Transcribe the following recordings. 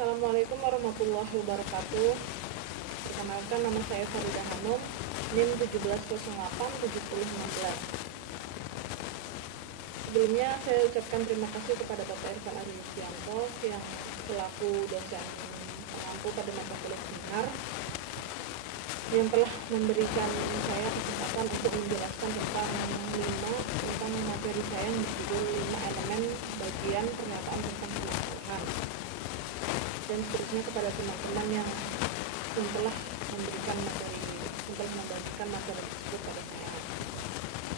Assalamualaikum warahmatullahi wabarakatuh. Perkenalkan, nama saya Faridah Hanum, NIM 17087016. Sebelumnya saya ucapkan terima kasih kepada Bapak Irfan Ari Yustianto yang selaku dosen pengampu pada mata kuliah seminar yang telah memberikan saya kesempatan untuk menjelaskan tentang materi saya yang berjudul 5 elemen bagian pernyataan tentang permasalahan, dan seterusnya kepada teman-teman yang telah membagikan materi tersebut pada saya.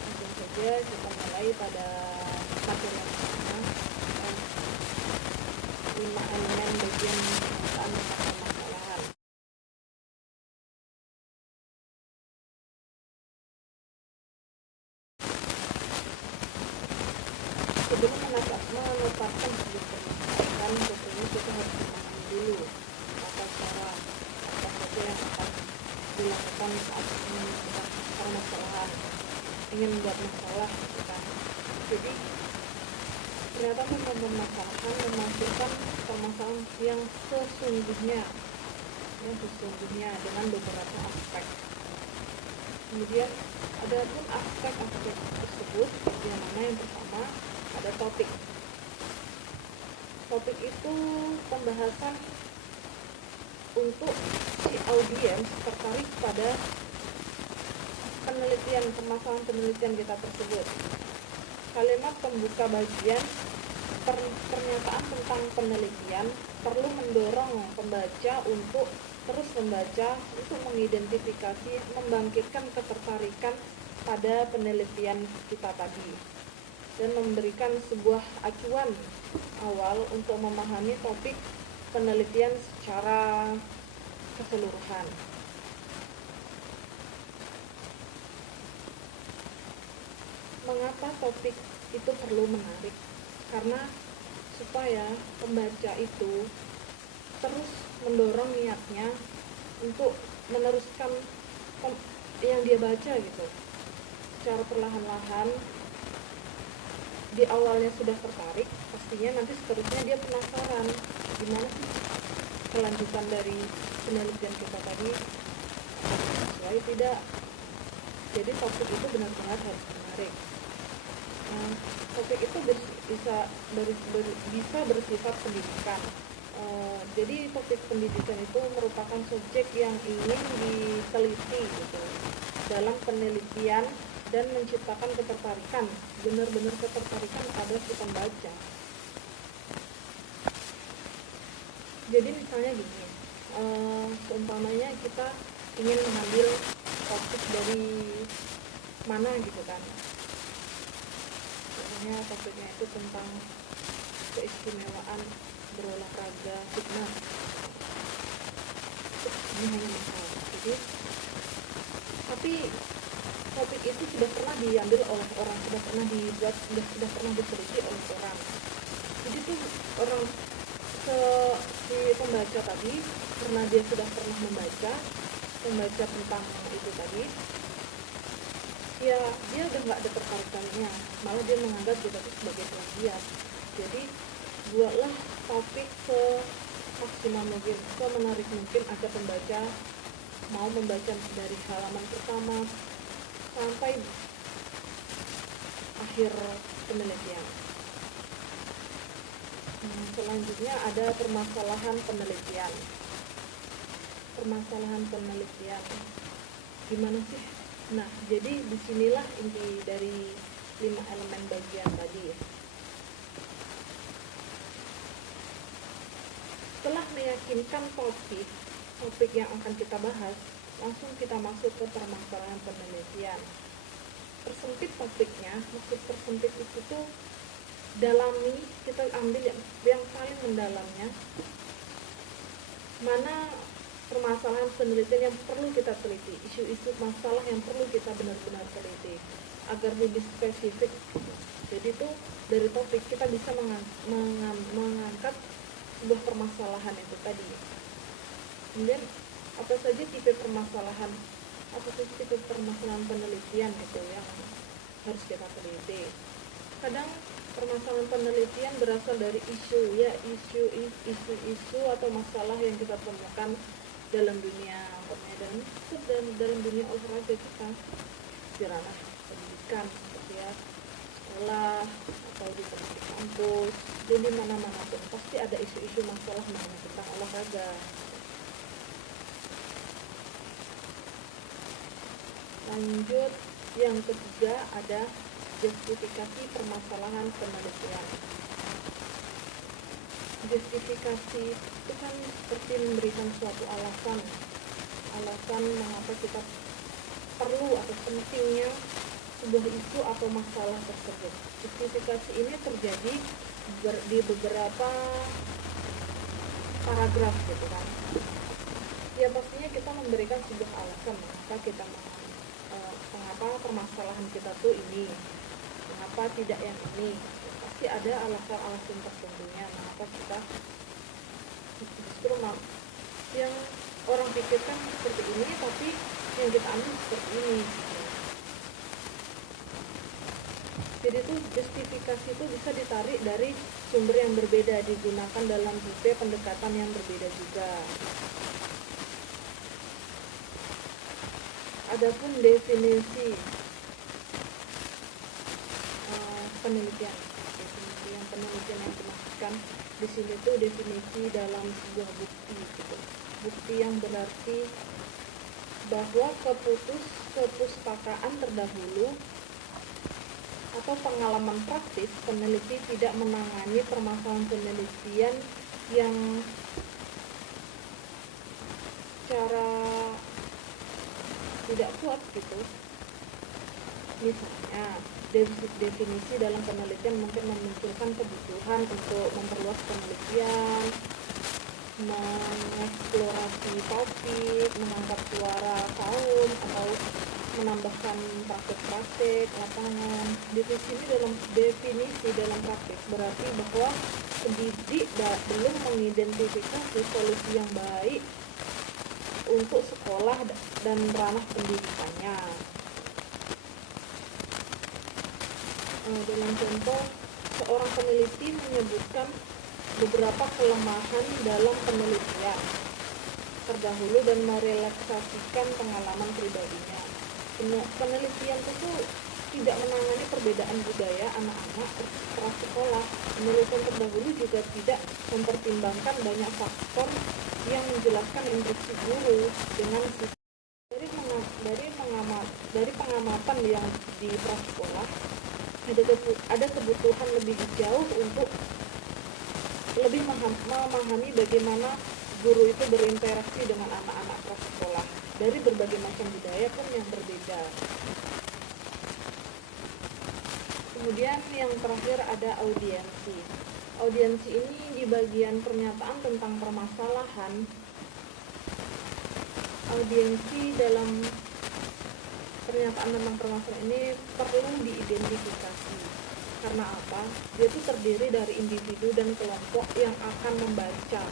Langsung saja kita mulai pada materi yang pertama, 5 elemen bagian pernyataan tentang permasalahan. Sebelum menetapkan sebuah permasalahan, tentunya kita harus memahami dulu tata cara apa saja yang akan dilakukan saat menyelesaikan permasalahan, ingin membuat masalah, gitu kan. Jadi pernyataan tentang permasalahan memasukkan permasalahan yang sesungguhnya dengan beberapa aspek. Kemudian ada pun aspek-aspek tersebut, yang mana yang pertama ada topik. Topik itu pembahasan untuk si audiens tertarik pada permasalahan penelitian kita tersebut. Kalimat pembuka bagian pernyataan tentang penelitian perlu mendorong pembaca untuk terus membaca, untuk mengidentifikasi, membangkitkan ketertarikan pada penelitian kita tadi, dan memberikan sebuah acuan awal untuk memahami topik penelitian secara keseluruhan. Mengapa topik itu perlu menarik? Karena supaya pembaca itu terus mendorong niatnya untuk meneruskan yang dia baca gitu. Secara perlahan-lahan, di awalnya sudah tertarik, pastinya nanti seterusnya dia penasaran gimana sih kelanjutan dari penelitian kita tadi, apakah sesuai tidak. Jadi topik itu benar-benar harus menarik. Topik itu bisa bersifat pendidikan. Jadi topik pendidikan itu merupakan subjek yang ingin diteliti gitu dalam penelitian dan menciptakan ketertarikan, benar-benar ketertarikan pada si pembaca. Jadi misalnya gini, seumpamanya kita ingin mengambil topik dari mana gitu kan. Contohnya topiknya itu tentang keistimewaan berolahraga fitness. Ini hanya misal. Jadi, tapi topik itu sudah pernah diambil oleh orang, sudah pernah diteliti oleh orang. Jadi tuh si pembaca tadi, karena dia sudah pernah membaca tentang itu tadi, ya dia udah nggak ada ketertarikannya, malah dia menganggap kita itu sebagai plagiat. Jadi buatlah topik semaksimal mungkin, semenarik mungkin agar pembaca mau membaca dari halaman pertama sampai akhir penelitian. Selanjutnya ada permasalahan penelitian. Gimana sih? Nah, jadi disinilah inti dari 5 elemen bagian tadi. Setelah meyakinkan topik yang akan kita bahas, langsung kita masuk ke permasalahan penelitian. Persempit topiknya, maksud persempit itu tuh dalami, kita ambil yang paling mendalamnya, mana permasalahan penelitian yang perlu kita teliti, isu-isu masalah yang perlu kita benar-benar teliti agar lebih spesifik. Jadi tuh dari topik kita bisa mengangkat sebuah permasalahan itu tadi. Kemudian apa saja tipe permasalahan penelitian itu yang harus kita teliti. kadang permasalahan penelitian berasal dari isu atau masalah yang kita temukan dalam dunia dan dalam dunia olahraga kita, di ranah pendidikan seperti ya sekolah atau di kampus, jadi mana-mana pun pasti ada isu-isu masalah mengenai tentang olahraga. Lanjut, yang ketiga ada justifikasi permasalahan penelitian. Justifikasi itu kan seperti memberikan suatu alasan mengapa kita perlu atau pentingnya sebuah isu atau masalah tersebut. Justifikasi ini terjadi di beberapa paragraf gitu kan. Ya pastinya kita memberikan sebuah alasan mengapa permasalahan kita tuh ini, mengapa tidak yang ini. Pasti ada alasan-alasan tertentunya mengapa kita justru yang orang pikirkan seperti ini, tapi yang kita ambil seperti ini. Jadi itu justifikasi itu bisa ditarik dari sumber yang berbeda, digunakan dalam tipe pendekatan yang berbeda juga. Adapun definisi penelitian yang dimaksudkan di sini tuh definisi dalam sebuah bukti gitu. Bukti yang berarti bahwa kepustakaan terdahulu atau pengalaman praktis peneliti tidak menangani permasalahan penelitian yang secara tidak kuat gitu. Misalnya definisi dalam penelitian mungkin memunculkan kebutuhan untuk memperluas penelitian, mengeksplorasi topik, mengangkat suara kaum, atau menambahkan praktik-praktik lapangan. Definisi dalam praktik berarti bahwa pendidik belum mengidentifikasi solusi yang baik untuk sekolah dan ranah pendidikannya. Dalam contoh, seorang peneliti menyebutkan beberapa kelemahan dalam penelitian terdahulu dan merelaksasikan pengalaman pribadinya. Penelitian itu tidak menangani perbedaan budaya anak-anak prasekolah. Penelitian terdahulu juga tidak mempertimbangkan banyak faktor yang menjelaskan instruksi guru dengan dari pengamatan yang di prasekolah ada kebutuhan lebih jauh untuk lebih memahami bagaimana guru itu berinteraksi dengan anak-anak prasekolah dari berbagai macam budaya pun yang berbeda. Kemudian yang terakhir ada audiensi. Audiensi ini di bagian pernyataan tentang permasalahan. Audiensi dalam pernyataan tentang permasalahan ini perlu diidentifikasi. Karena apa? Dia itu terdiri dari individu dan kelompok yang akan membaca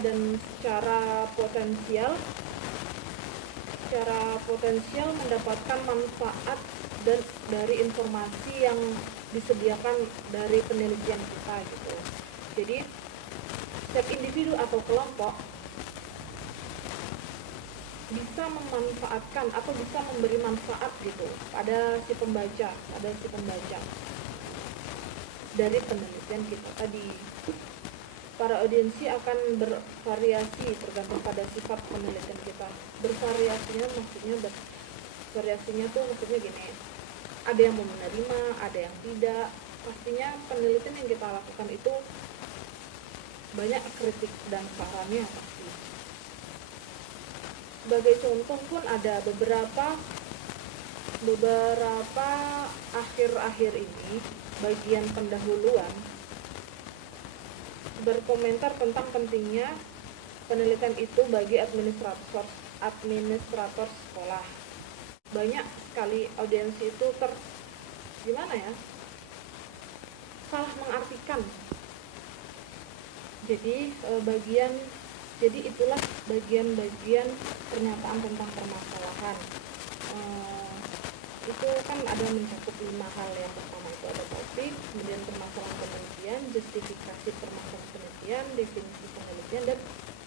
dan secara potensial mendapatkan manfaat dari informasi yang disediakan dari penelitian kita gitu. Jadi setiap individu atau kelompok bisa memanfaatkan atau bisa memberi manfaat gitu pada si pembaca dari penelitian kita tadi. Para audiensi akan bervariasi tergantung pada sifat penelitian kita. Bervariasinya maksudnya gini, ada yang mau menerima, ada yang tidak. Pastinya penelitian yang kita lakukan itu banyak kritik dan sarannya pasti. Sebagai contoh pun ada beberapa akhir-akhir ini bagian pendahuluan berkomentar tentang pentingnya penelitian itu bagi administrator sekolah. Banyak sekali audiensi itu salah mengartikan. Jadi itulah bagian-bagian pernyataan tentang permasalahan. itu kan ada mencakup 5 hal. Yang pertama itu ada topik, kemudian permasalahan penelitian, justifikasi permasalahan penelitian, definisi penelitian, dan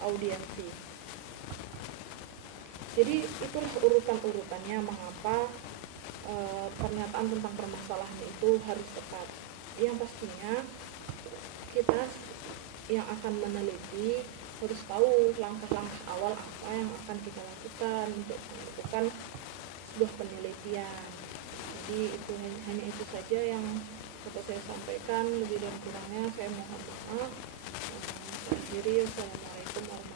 audiensi. Jadi itulah urutan-urutannya mengapa pernyataan tentang permasalahan itu harus tepat. Yang pastinya kita yang akan meneliti harus tahu langkah-langkah awal apa yang akan kita lakukan untuk melakukan sebuah penelitian. Jadi itu hanya itu saja yang dapat saya sampaikan. Lebih dan kurangnya saya mohon maaf. Saya akhiri. Wassalamualaikum warahmatullahi wabarakatuh.